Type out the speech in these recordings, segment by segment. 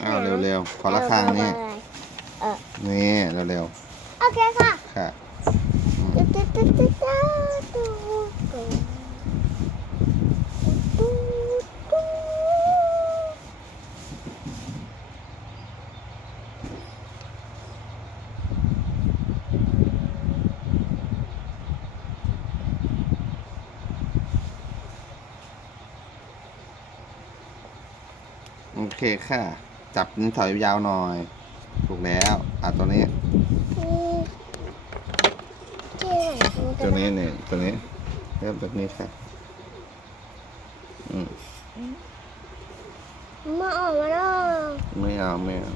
อ้าวเร็วๆขอละครังนี่เออนี่เร็วโอเคค่ะๆค่ะตุ๊ดตุ๊ดตุ๊ดตุ๊ดตุ๊ดตุ๊ดตุ๊ดตุ๊ด โอเคค่ะ จับนิ้วถอยยาวหน่อย ถูกแล้วอะตัวนี้นี่ที่ไหนตัวนี้เนี่ยตัวนี้เริ่มจากนี้ค่ะอืมมาออกมาแล้วไม่เอาไม่เอา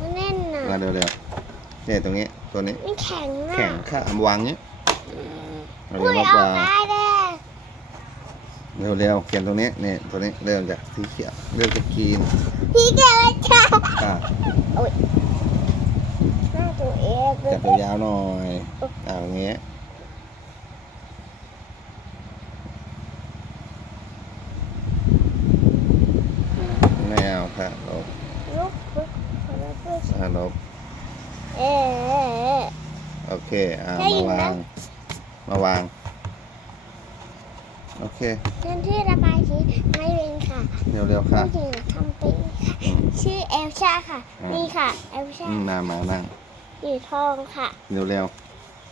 มันแน่นน่ะมาเร็วๆเนี่ยตรงนี้ตัวนี้มันแข็งน่ะแข็งค่ะเอามาวางเนี้ยเอาอุ้ยเร็วอๆอกวางได้ เลยเร็วๆเขียนตรงนี้เนี่ยตัวนี้เริ่มจากสีเขียวเริ่มจากกรีนพี่เก๋เลยจ้าอะหน้าตัวเองจับยาวๆหน่อยอ่าอย่างเงี้ยไม่เอาค่ะลบลุกลุกคนละตัวอ่าลบเอ๊ะโอเคอ่าได้ยิมานไหมวางมาวาง โอเคเพื่อนที่ระบายสีไม่เป็นค่ะ เร็วๆค่ะผู้หญิงทำเป็นค่ะอืมชื่อเอลชาค่ะอืมนี่ค่ะ เอลชาอืมนามานั่งสีทองค่ะ เร็ว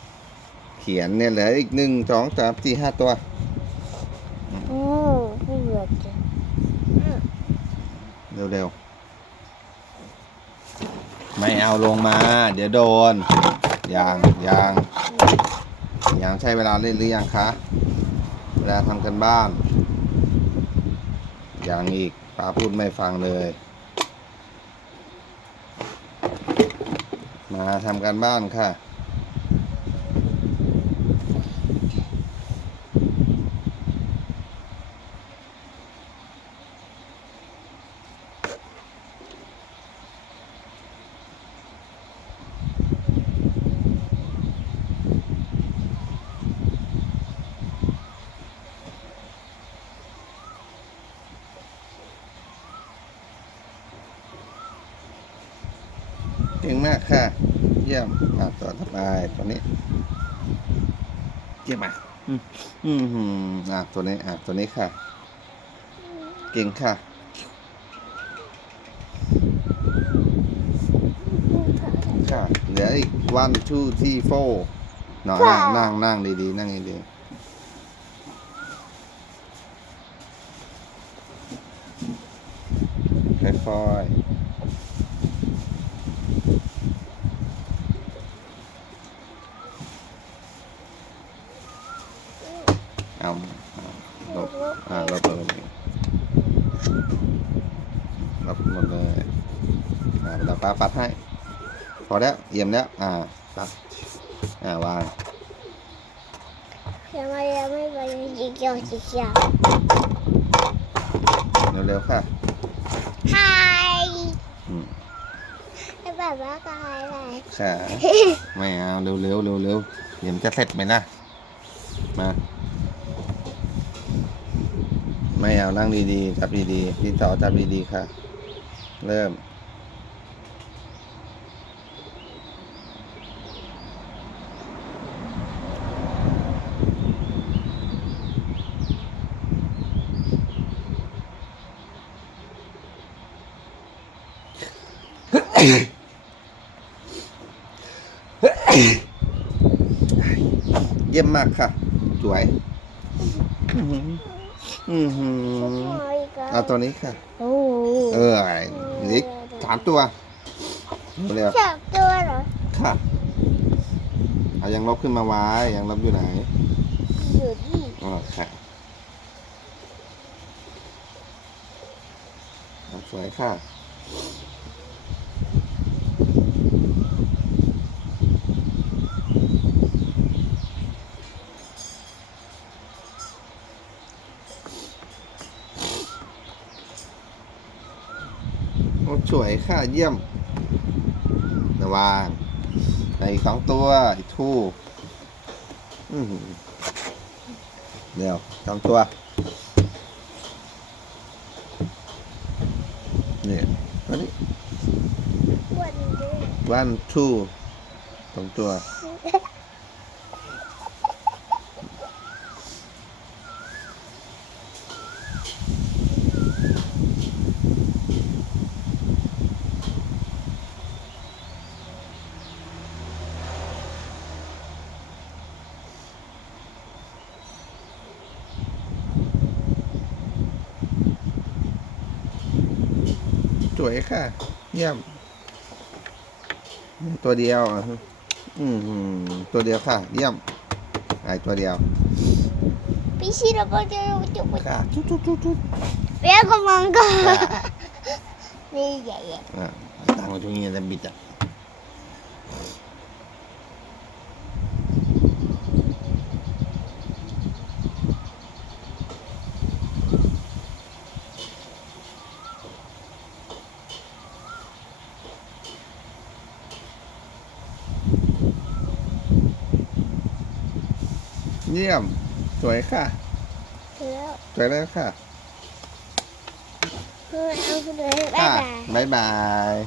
ๆเขียนเนี่ยเหลืออีกหนึ่งสองสามสี่ห้าตัวโอ้ไม่เบื่อจังเร็วๆไม่เอาลงมา เดี๋ยวโดนยางยางยางใช้เวลาเล่นหรือยังคะเว ลาทำกันบ้าน อย่างอีกป้าพูดไม่ฟังเลย มาทำกันบ้านค่ะ ก่งมากค่ะ เยี่ยมอะต่อสบายตัวนี้เยี่ยมอะอืมอืมอืมอะตัวนี้อะตัวนี้ค่ะ เก่งค่ะค่ะเหลืออีก one two three four หนอนั่งนั่งนั่งดีๆนั่งดีๆค่อยๆ เอาเอาลบอ่าลบลบลบหมดเลยอ่าเดี๋ยวป้าปัดให้ พอแล้วเยี่ยมแล้ว อ่าปัดอ่าวางทำไมยังไม่ไปสีเขียวสีเขียวเร็วๆค่ะไฮอืมแล้วแบบว่าก็ไฮอะไรค่ะไม่เอาเร็วๆเร็วๆเดี๋ยวมันจะเสร็จไหมนะมา ไม่เอานั่งดีๆจับดีๆพี่ต่อจับดีๆค่ะ เริ่ม เยี่ยมมากค่ะ สวย อือหืออือหือเอาตัวนี้ค่ะ โอ้โหเออไอ้ลิกสามตัวเร็วสามตัวเหรอๆค่ะ เอายังลบขึ้นมาไว้ยังลบอยู่ไหน อยู่ที่อ๋อค่ะเอาสวยค่ะ รถสวยค่ะ เยี่ยมระวางในอีกสองตัวอีกทูเดี๋ยวสองตัวเนี่ยอันนี้วันทูสองตัว สวยค่ะ เยี่ยม ตัวเดียวอะอืมหืมตัวเดียวค่ะ เยี่ยมหายตัวเดียว Piscina porque eu te ค่ะทุดทุดทุดทุด Pega o manga. Vem, aí. อะตั้งไว้ตรงนี้จะบิดอะ เยี่ยม สวยค่ะ Não, สวยแล้วค่ะ não, não, não, ค่ะ vai, vai. บ๊ายบาย